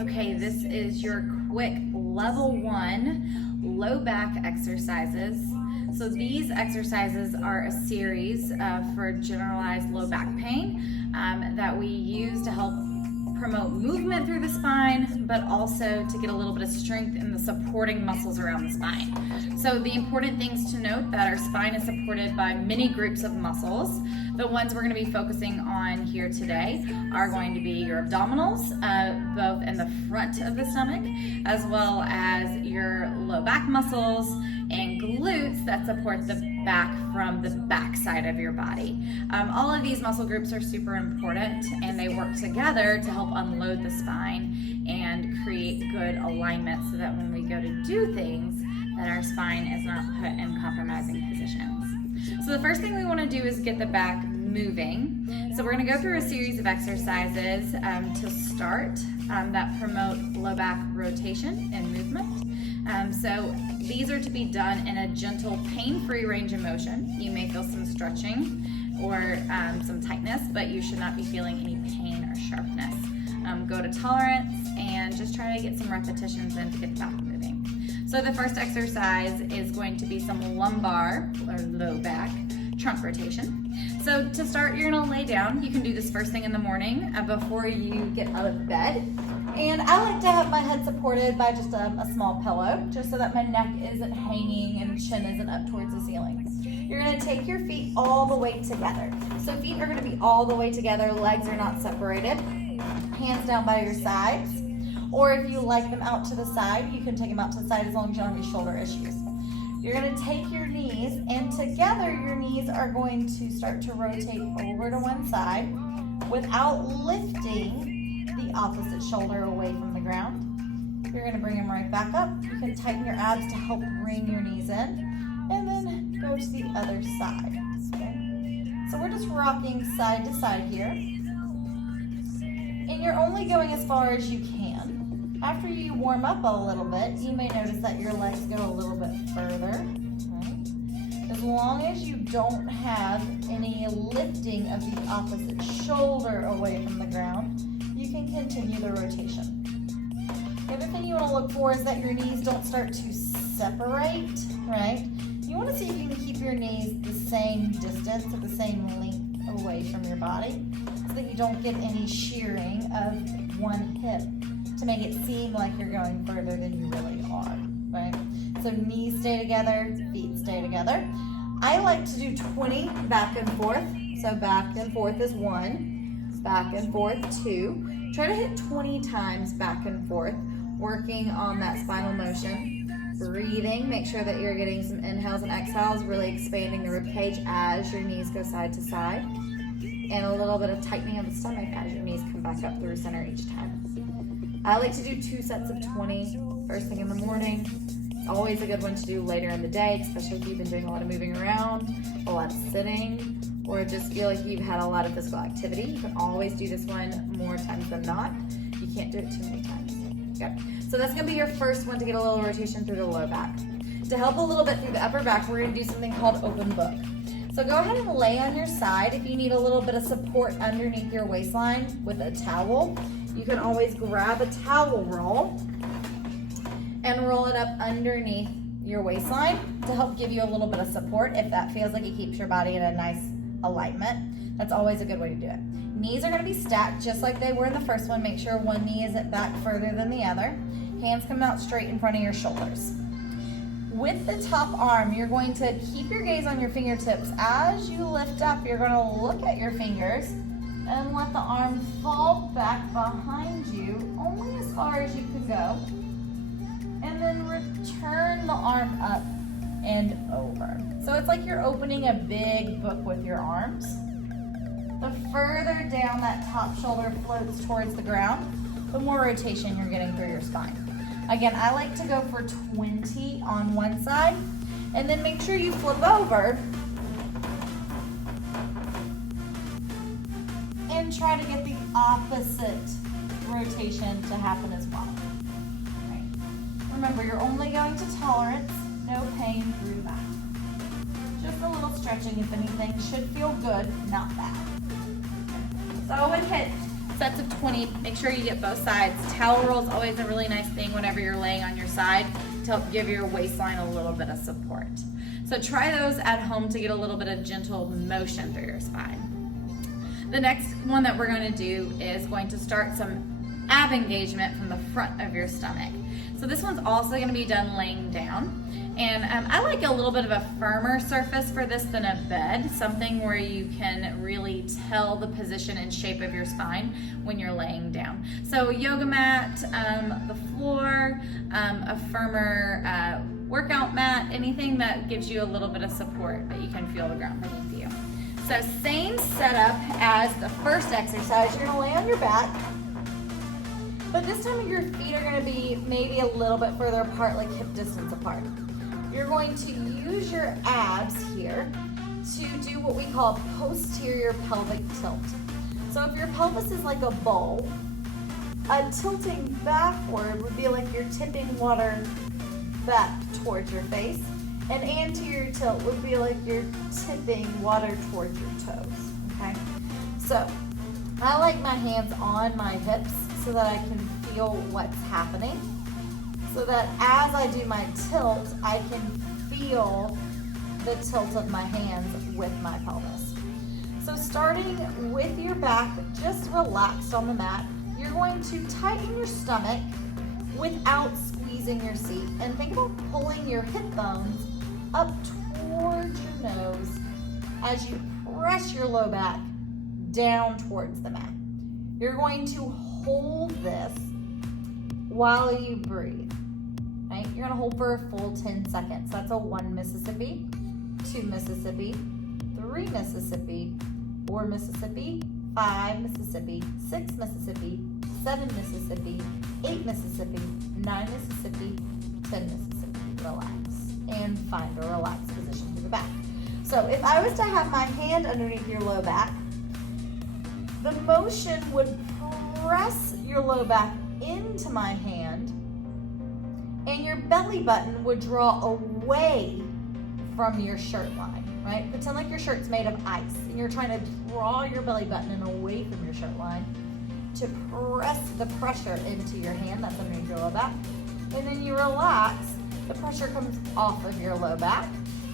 Okay, this is your quick level 1 low back exercises. So these exercises are a series for generalized low back pain that we use to help promote movement through the spine, but also to get a little bit of strength in the supporting muscles around the spine. So the important things to note that our spine is supported by many groups of muscles. The ones we're going to be focusing on here today are going to be your abdominals, both in the front of the stomach, as well as your low back muscles and glutes that support the back from the back side of your body. All of these muscle groups are super important, and they work together to help unload the spine and create good alignment so that when we go to do things, that our spine is not put in compromising positions. So the first thing we want to do is get the back moving. So we're going to go through a series of exercises to start that promote low back rotation and movement. So these are to be done in a gentle, pain-free range of motion. You may feel some stretching or some tightness, but you should not be feeling any pain or sharpness. Go to tolerance and just try to get some repetitions in to get the back moving. So the first exercise is going to be some lumbar or low back trunk rotation. So to start, you're gonna lay down. You can do this first thing in the morning before you get out of bed. And I like to have my head supported by just a small pillow, just so that my neck isn't hanging and chin isn't up towards the ceiling. You're gonna take your feet all the way together. So feet are gonna be all the way together, legs are not separated. Hands down by your sides. Or if you like them out to the side, you can take them out to the side as long as you don't have any shoulder issues. You're going to take your knees, and together your knees are going to start to rotate over to one side without lifting the opposite shoulder away from the ground. You're going to bring them right back up. You can tighten your abs to help bring your knees in, and then go to the other side. Okay? So we're just rocking side to side here. And you're only going as far as you can. After you warm up a little bit, you may notice that your legs go a little bit further. Right? As long as you don't have any lifting of the opposite shoulder away from the ground, you can continue the rotation. The other thing you want to look for is that your knees don't start to separate, right? You want to see if you can keep your knees the same distance or the same length away from your body, so that you don't get any shearing of one hip to make it seem like you're going further than you really are, right? So knees stay together, feet stay together. I like to do 20 back and forth. So back and forth is 1, back and forth 2. Try to hit 20 times back and forth, working on that spinal motion. Breathing, make sure that you're getting some inhales and exhales, really expanding the ribcage as your knees go side to side. And a little bit of tightening of the stomach as your knees come back up through center each time. I like to do 2 sets of 20 first thing in the morning. It's always a good one to do later in the day, especially if you've been doing a lot of moving around, a lot of sitting, or just feel like you've had a lot of physical activity. You can always do this one more times than not. You can't do it too many times. Yep. So that's gonna be your first one to get a little rotation through the low back. To help a little bit through the upper back, we're gonna do something called open book. So go ahead and lay on your side. If you need a little bit of support underneath your waistline with a towel, you can always grab a towel roll and roll it up underneath your waistline to help give you a little bit of support if that feels like it keeps your body in a nice alignment. That's always a good way to do it. Knees are going to be stacked just like they were in the first one. Make sure one knee isn't back further than the other. Hands come out straight in front of your shoulders. With the top arm, you're going to keep your gaze on your fingertips. As you lift up, you're going to look at your fingers and let the arm fall back behind you, only as far as you can go. And then return the arm up and over. So it's like you're opening a big book with your arms. The further down that top shoulder floats towards the ground, the more rotation you're getting through your spine. Again, I like to go for 20 on one side, and then make sure you flip over and try to get the opposite rotation to happen as well. Right. Remember, you're only going to tolerance, no pain through that. Just a little stretching, if anything, should feel good, not bad. So I would hit sets of 20. Make sure you get both sides. Towel roll is always a really nice thing whenever you're laying on your side to help give your waistline a little bit of support. So try those at home to get a little bit of gentle motion through your spine. The next one that we're going to do is going to start some ab engagement from the front of your stomach. So this one's also going to be done laying down. And I like a little bit of a firmer surface for this than a bed, something where you can really tell the position and shape of your spine when you're laying down. So yoga mat, the floor, a firmer workout mat, anything that gives you a little bit of support that you can feel the ground beneath you. So same setup as the first exercise. You're gonna lay on your back, but this time your feet are gonna be maybe a little bit further apart, like hip distance apart. You're going to use your abs here to do what we call posterior pelvic tilt. So if your pelvis is like a bowl, a tilting backward would be like you're tipping water back towards your face. An anterior tilt would be like you're tipping water towards your toes, okay? So I like my hands on my hips so that I can feel what's happening, so that as I do my tilt, I can feel the tilt of my hands with my pelvis. So starting with your back just relaxed on the mat, you're going to tighten your stomach without squeezing your seat, and think about pulling your hip bones up towards your nose as you press your low back down towards the mat. You're going to hold this while you breathe, right? You're gonna hold for a full 10 seconds. That's a 1 Mississippi, 2 Mississippi, 3 Mississippi, 4 Mississippi, 5 Mississippi, 6 Mississippi, 7 Mississippi, 8 Mississippi, 9 Mississippi, 10 Mississippi. Relax and find a relaxed position through the back. So if I was to have my hand underneath your low back, the motion would press your low back into my hand, and your belly button would draw away from your shirt line, right? Pretend like your shirt's made of ice and you're trying to draw your belly button away from your shirt line to press the pressure into your hand that's underneath your low back. And then you relax, the pressure comes off of your low back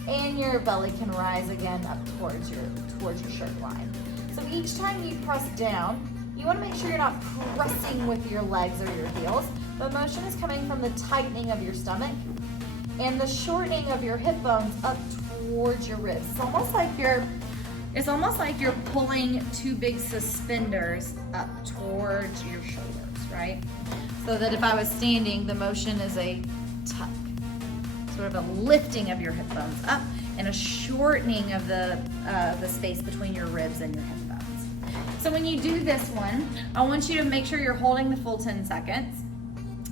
and your belly can rise again up towards your shirt line. So each time you press down, you want to make sure you're not pressing with your legs or your heels. The motion is coming from the tightening of your stomach and the shortening of your hip bones up towards your ribs. It's almost like you're pulling two big suspenders up towards your shoulders, right? So that if I was standing, the motion is a tuck, sort of a lifting of your hip bones up and a shortening of the space between your ribs and your hip bones. So when you do this one, I want you to make sure you're holding the full 10 seconds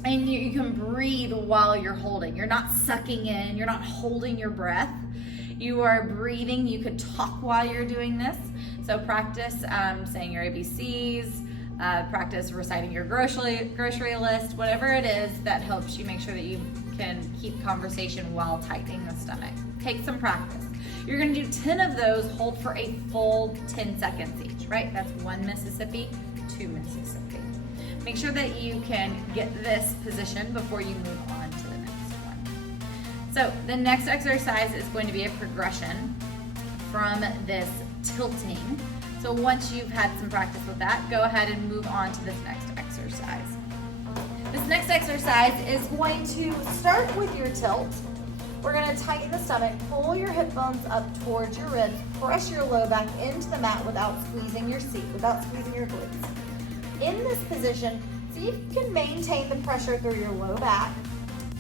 and you can breathe while you're holding. You're not sucking in, you're not holding your breath. You are breathing. You could talk while you're doing this. So practice saying your ABCs, practice reciting your grocery list, whatever it is that helps you make sure that you can keep conversation while tightening the stomach. Take some practice. You're gonna do 10 of those, hold for a full 10 seconds each, right? That's 1 Mississippi, 2 Mississippi. Make sure that you can get this position before you move on to the next one. So the next exercise is going to be a progression from this tilting. So once you've had some practice with that, go ahead and move on to this next exercise. This next exercise is going to start with your tilt. We're going to tighten the stomach, pull your hip bones up towards your ribs, press your low back into the mat without squeezing your seat, without squeezing your glutes. In this position, see if you can maintain the pressure through your low back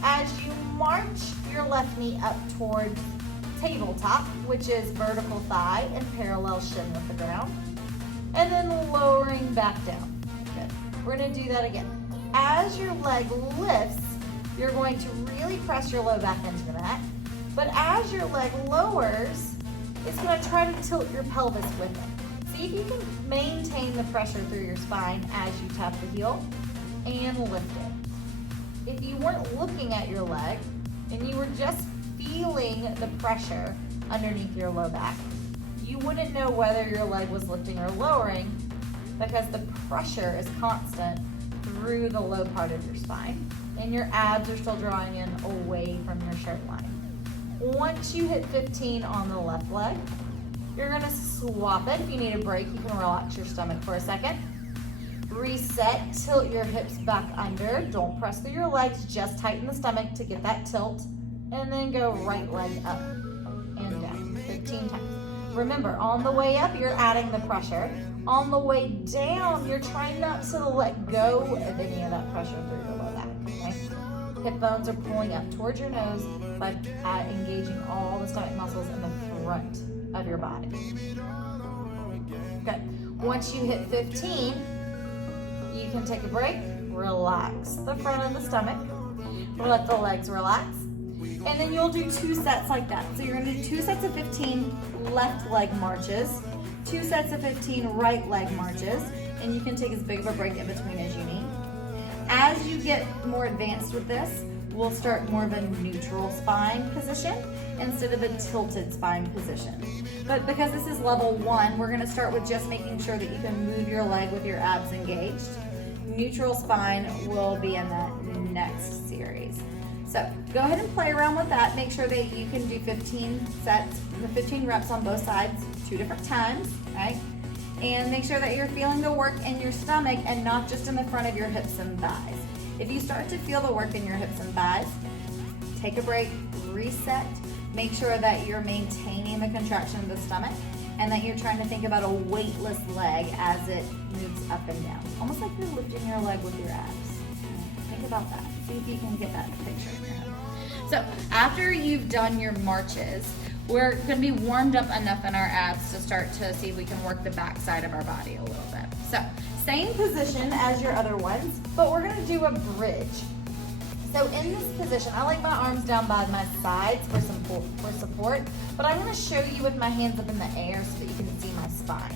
as you march your left knee up towards tabletop, which is vertical thigh and parallel shin with the ground, and then lowering back down. Good. We're going to do that again. As your leg lifts, you're going to really press your low back into the mat, but as your leg lowers, it's going to try to tilt your pelvis with it. See if you can maintain the pressure through your spine as you tap the heel and lift it. If you weren't looking at your leg and you were just feeling the pressure underneath your low back, you wouldn't know whether your leg was lifting or lowering, because the pressure is constant through the low part of your spine, and your abs are still drawing in away from your shirt line. Once you hit 15 on the left leg, you're gonna swap it. If you need a break, you can relax your stomach for a second. Reset, tilt your hips back under. Don't press through your legs, just tighten the stomach to get that tilt. And then go right leg up and down, 15 times. Remember, on the way up, you're adding the pressure. On the way down, you're trying not to let go of any of that pressure through your low back, okay? Hip bones are pulling up towards your nose by engaging all the stomach muscles in the front of your body. Good. Once you hit 15, you can take a break, relax the front of the stomach, let the legs relax, and then you'll do 2 sets like that. So you're gonna do 2 sets of 15 left leg marches, 2 sets of 15 right leg marches, and you can take as big of a break in between as you need. As you get more advanced with this, we'll start more of a neutral spine position instead of a tilted spine position. But because this is level 1, we're gonna start with just making sure that you can move your leg with your abs engaged. Neutral spine will be in the next series. So go ahead and play around with that. Make sure that you can do 15 sets, 15 reps on both sides, 2 different times, right? And make sure that you're feeling the work in your stomach and not just in the front of your hips and thighs. If you start to feel the work in your hips and thighs, take a break, reset, make sure that you're maintaining the contraction of the stomach and that you're trying to think about a weightless leg as it moves up and down. Almost like you're lifting your leg with your abs. Think about that. See if you can get that picture in your head. So after you've done your marches, we're going to be warmed up enough in our abs to start to see if we can work the back side of our body a little bit. So same position as your other ones, but we're going to do a bridge. So in this position, I like my arms down by my sides for support, but I'm going to show you with my hands up in the air so that you can see my spine.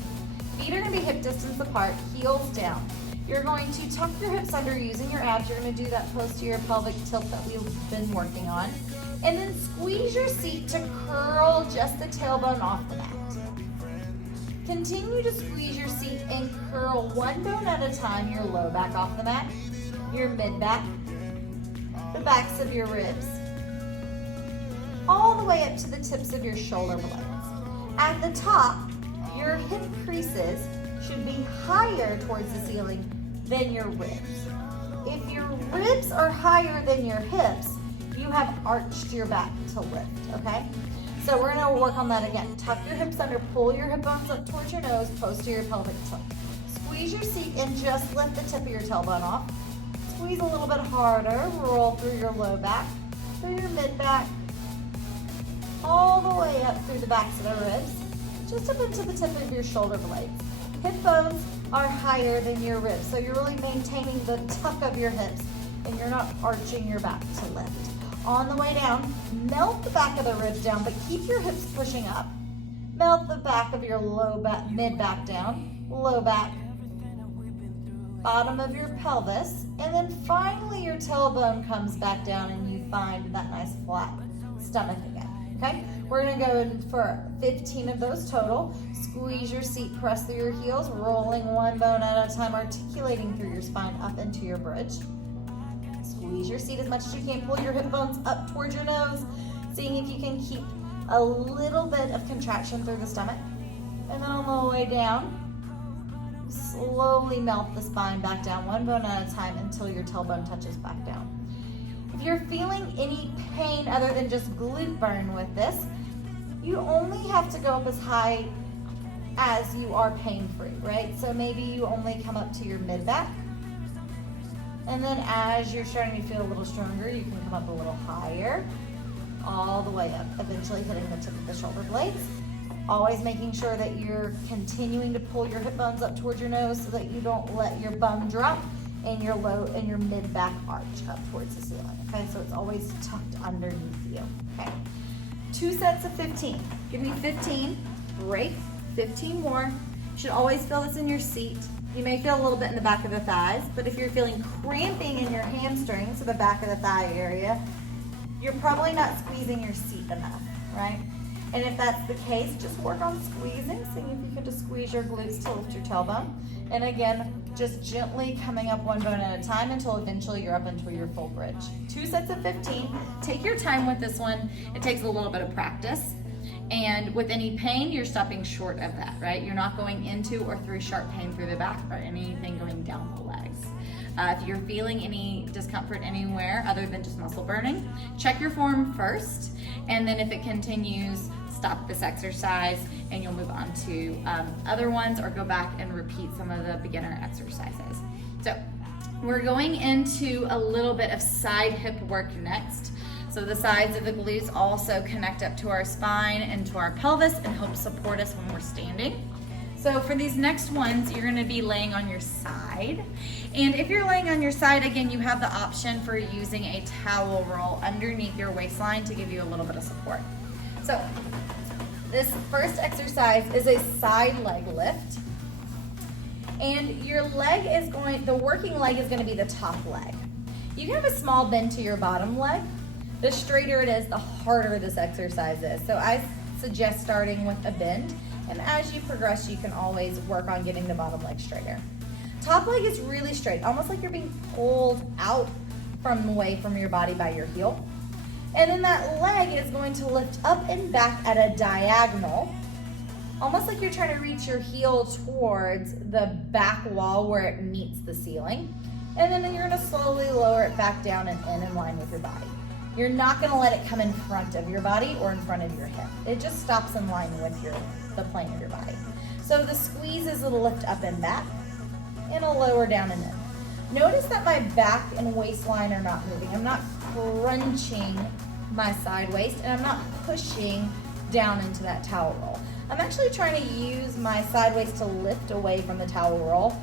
Feet are going to be hip distance apart, heels down. You're going to tuck your hips under using your abs. You're going to do that posterior pelvic tilt that we've been working on. And then squeeze your seat to curl just the tailbone off the mat. Continue to squeeze your seat and curl one bone at a time, your low back off the mat, your mid back, the backs of your ribs, all the way up to the tips of your shoulder blades. At the top, your hip creases should be higher towards the ceiling than your ribs. If your ribs are higher than your hips, you have arched your back to lift, okay? So we're gonna work on that again. Tuck your hips under, pull your hip bones up towards your nose, posterior pelvic tilt. Squeeze your seat and just lift the tip of your tailbone off. Squeeze a little bit harder, roll through your low back, through your mid back, all the way up through the backs of the ribs, just up into the tip of your shoulder blades. Hip bones are higher than your ribs, so you're really maintaining the tuck of your hips and you're not arching your back to lift. On the way down, melt the back of the ribs down, but keep your hips pushing up. Melt the back of your low back, mid back down, low back, bottom of your pelvis, and then finally your tailbone comes back down and you find that nice flat stomach again, okay? We're gonna go in for 15 of those total. Squeeze your seat, press through your heels, rolling one bone at a time, articulating through your spine up into your bridge. Squeeze your seat as much as you can, pull your hip bones up towards your nose, seeing if you can keep a little bit of contraction through the stomach. And then on the way down, slowly melt the spine back down, one bone at a time until your tailbone touches back down. If you're feeling any pain other than just glute burn with this, you only have to go up as high as you are pain-free, right? So maybe you only come up to your mid-back. And then as you're starting to feel a little stronger, you can come up a little higher, all the way up, eventually hitting the tip of the shoulder blades. Always making sure that you're continuing to pull your hip bones up towards your nose so that you don't let your bum drop and your mid back arch up towards the ceiling. Okay, so it's always tucked underneath you. Okay, 2 sets of 15. Give me 15, break, 15 more. You should always feel this in your seat. You may feel a little bit in the back of the thighs, but if you're feeling cramping in your hamstrings, so the back of the thigh area, you're probably not squeezing your seat enough, right? And if that's the case, just work on squeezing, seeing if you can just squeeze your glutes to lift your tailbone. And again, just gently coming up one bone at a time until eventually you're up into your full bridge. 2 sets of 15. Take your time with this one. It takes a little bit of practice. And with any pain, you're stopping short of that, right? You're not going into or through sharp pain through the back or anything going down the legs. If you're feeling any discomfort anywhere other than just muscle burning, check your form first. And then if it continues, stop this exercise and you'll move on to other ones or go back and repeat some of the beginner exercises. So we're going into a little bit of side hip work next. So the sides of the glutes also connect up to our spine and to our pelvis and help support us when we're standing. So for these next ones, you're gonna be laying on your side. And if you're laying on your side, again, you have the option for using a towel roll underneath your waistline to give you a little bit of support. So this first exercise is a side leg lift. And your leg is the working leg is gonna be the top leg. You can have a small bend to your bottom leg. The straighter it is, the harder this exercise is. So I suggest starting with a bend. And as you progress, you can always work on getting the bottom leg straighter. Top leg is really straight, almost like you're being pulled out away from your body by your heel. And then that leg is going to lift up and back at a diagonal, almost like you're trying to reach your heel towards the back wall where it meets the ceiling. And then you're gonna slowly lower it back down and in line with your body. You're not gonna let it come in front of your body or in front of your hip. It just stops in line with the plane of your body. So the squeezes will lift up and back, and a lower down and in. Notice that my back and waistline are not moving. I'm not crunching my side waist, and I'm not pushing down into that towel roll. I'm actually trying to use my side waist to lift away from the towel roll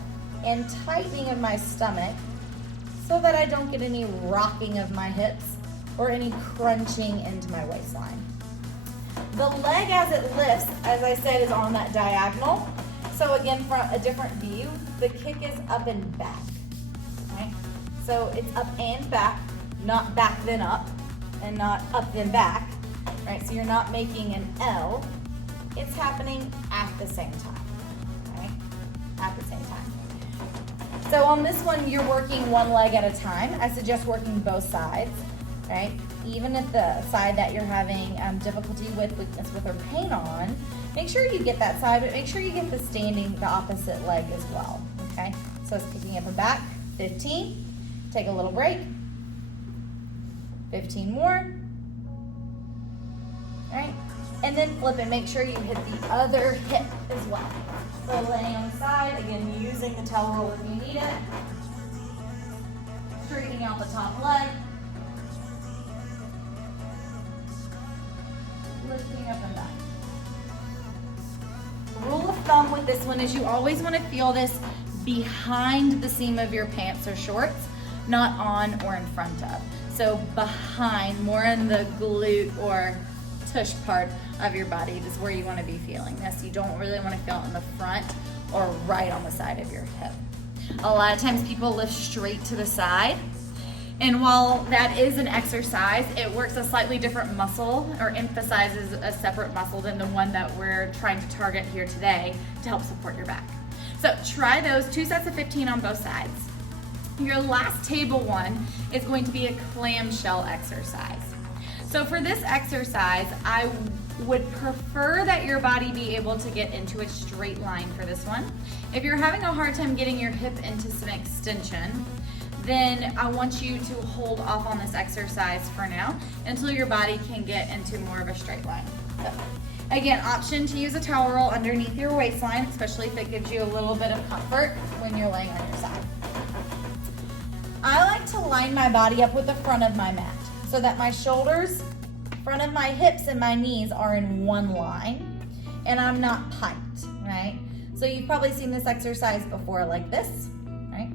and tightening of my stomach so that I don't get any rocking of my hips or any crunching into my waistline. The leg as it lifts, as I said, is on that diagonal. So again, from a different view, the kick is up and back, right? So it's up and back, not back then up, and not up then back, right? So you're not making an L. It's happening at the same time, right? At the same time. So on this one, you're working one leg at a time. I suggest working both sides, right? Even if the side that you're having difficulty with, weakness with, or pain on, make sure you get that side, but make sure you get the opposite leg as well, okay? So it's kicking up and back, 15, take a little break, 15 more, all right? And then flip and make sure you hit the other hip as well. So laying on the side, again, using the towel roll if you need it, straightening out the top leg, lifting up and back. Rule of thumb with this one is you always want to feel this behind the seam of your pants or shorts, not on or in front of. So behind, more in the glute or tush part of your body is where you want to be feeling this. You don't really want to feel it in the front or right on the side of your hip. A lot of times people lift straight to the side. And while that is an exercise, it works a slightly different muscle or emphasizes a separate muscle than the one that we're trying to target here today to help support your back. So try those 2 sets of 15 on both sides. Your last table one is going to be a clamshell exercise. So for this exercise, I would prefer that your body be able to get into a straight line for this one. If you're having a hard time getting your hip into some extension, then I want you to hold off on this exercise for now until your body can get into more of a straight line. So, again, option to use a towel roll underneath your waistline, especially if it gives you a little bit of comfort when you're laying on your side. I like to line my body up with the front of my mat so that my shoulders, front of my hips, and my knees are in one line and I'm not piked, right? So you've probably seen this exercise before like this, right?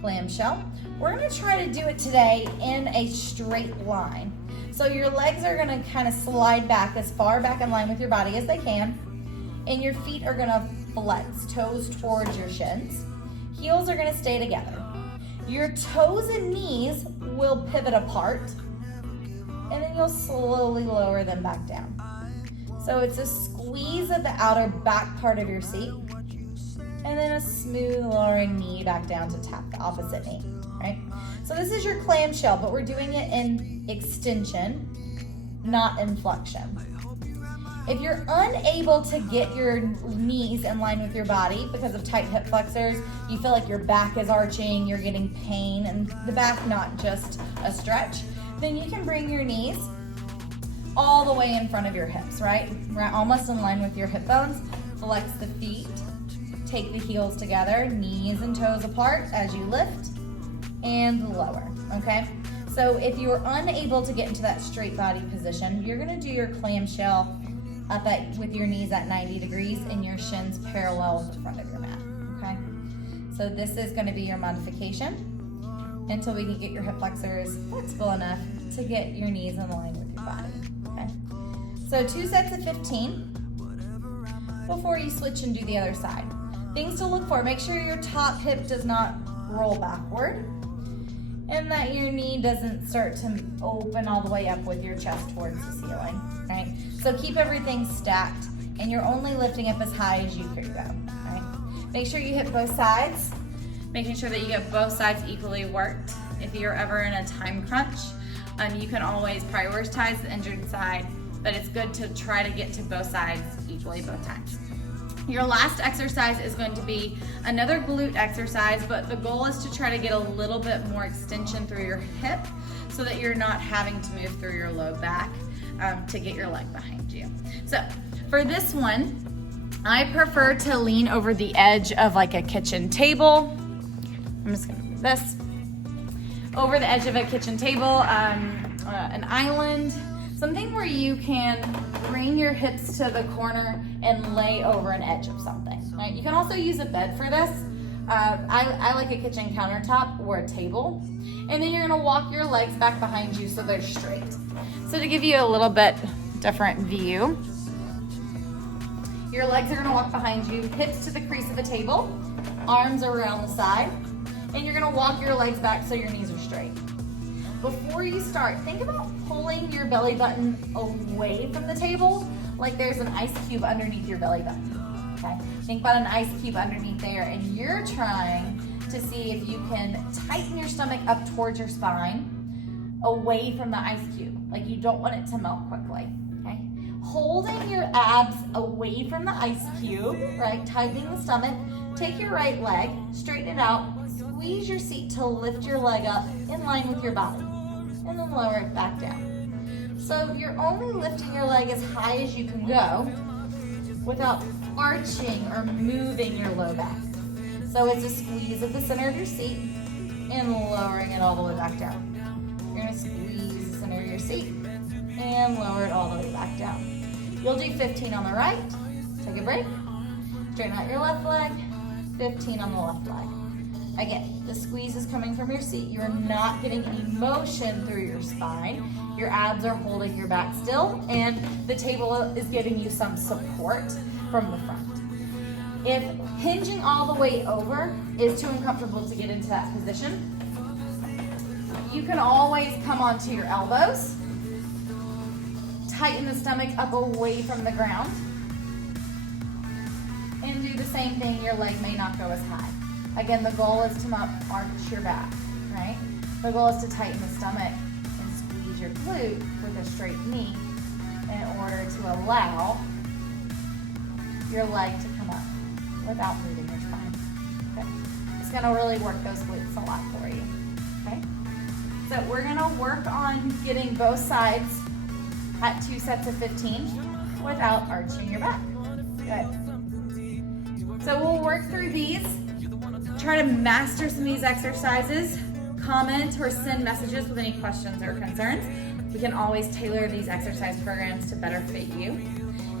Clamshell. We're gonna try to do it today in a straight line. So your legs are gonna kind of slide back as far back in line with your body as they can, and your feet are gonna flex, toes towards your shins. Heels are gonna stay together. Your toes and knees will pivot apart, and then you'll slowly lower them back down. So it's a squeeze of the outer back part of your seat, and then a smooth lowering knee back down to tap the opposite knee, right? So this is your clam shell, but we're doing it in extension, not in flexion. If you're unable to get your knees in line with your body because of tight hip flexors, you feel like your back is arching, you're getting pain in the back, not just a stretch, then you can bring your knees all the way in front of your hips, right? Almost in line with your hip bones. Flex the feet, take the heels together, knees and toes apart as you lift and lower, okay? So if you're unable to get into that straight body position, you're gonna do your clamshell up with your knees at 90 degrees and your shins parallel with the front of your mat, okay? So this is gonna be your modification until we can get your hip flexors flexible enough to get your knees in line with your body, okay? So 2 sets of 15 before you switch and do the other side. Things to look for, make sure your top hip does not roll backward and that your knee doesn't start to open all the way up with your chest towards the ceiling, right? So keep everything stacked and you're only lifting up as high as you could go, right? Make sure you hit both sides, making sure that you get both sides equally worked. If you're ever in a time crunch, you can always prioritize the injured side, but it's good to try to get to both sides equally both times. Your last exercise is going to be another glute exercise, but the goal is to try to get a little bit more extension through your hip so that you're not having to move through your low back to get your leg behind you. So for this one, I prefer to lean over the edge of like a kitchen table. I'm just gonna move this. Over the edge of a kitchen table, an island, something where you can bring your hips to the corner and lay over an edge of something, right? You can also use a bed for this. I like a kitchen countertop or a table. And then you're gonna walk your legs back behind you so they're straight. So to give you a little bit different view, your legs are gonna walk behind you, hips to the crease of the table, arms around the side, and you're gonna walk your legs back so your knees are straight. Before you start, think about pulling your belly button away from the table like there's an ice cube underneath your belly button, okay? Think about an ice cube underneath there and you're trying to see if you can tighten your stomach up towards your spine away from the ice cube. Like you don't want it to melt quickly, okay? Holding your abs away from the ice cube, right? Tightening the stomach. Take your right leg, straighten it out, squeeze your seat to lift your leg up in line with your body, and then lower it back down. So you're only lifting your leg as high as you can go without arching or moving your low back. So it's a squeeze at the center of your seat and lowering it all the way back down. You're gonna squeeze the center of your seat and lower it all the way back down. You'll do 15 on the right, take a break, straighten out your left leg, 15 on the left leg. Again, the squeeze is coming from your seat. You're not getting any motion through your spine. Your abs are holding your back still, and the table is giving you some support from the front. If hinging all the way over is too uncomfortable to get into that position, you can always come onto your elbows, tighten the stomach up away from the ground, and do the same thing. Your leg may not go as high. Again, the goal is to not arch your back, right? The goal is to tighten the stomach and squeeze your glute with a straight knee in order to allow your leg to come up without moving your spine, okay? It's gonna really work those glutes a lot for you, okay? So we're gonna work on getting both sides at 2 sets of 15 without arching your back. Good. So we'll work through these. Try to master some of these exercises. Comment or send messages with any questions or concerns. We can always tailor these exercise programs to better fit you.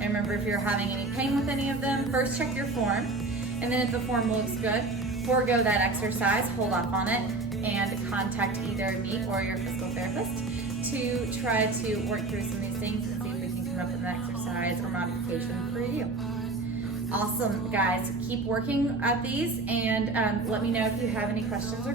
And remember, if you're having any pain with any of them, first check your form. And then if the form looks good, forego that exercise, hold off on it, and contact either me or your physical therapist to try to work through some of these things and see if we can come up with an exercise or modification for you. Awesome, guys. Keep working at these and let me know if you have any questions or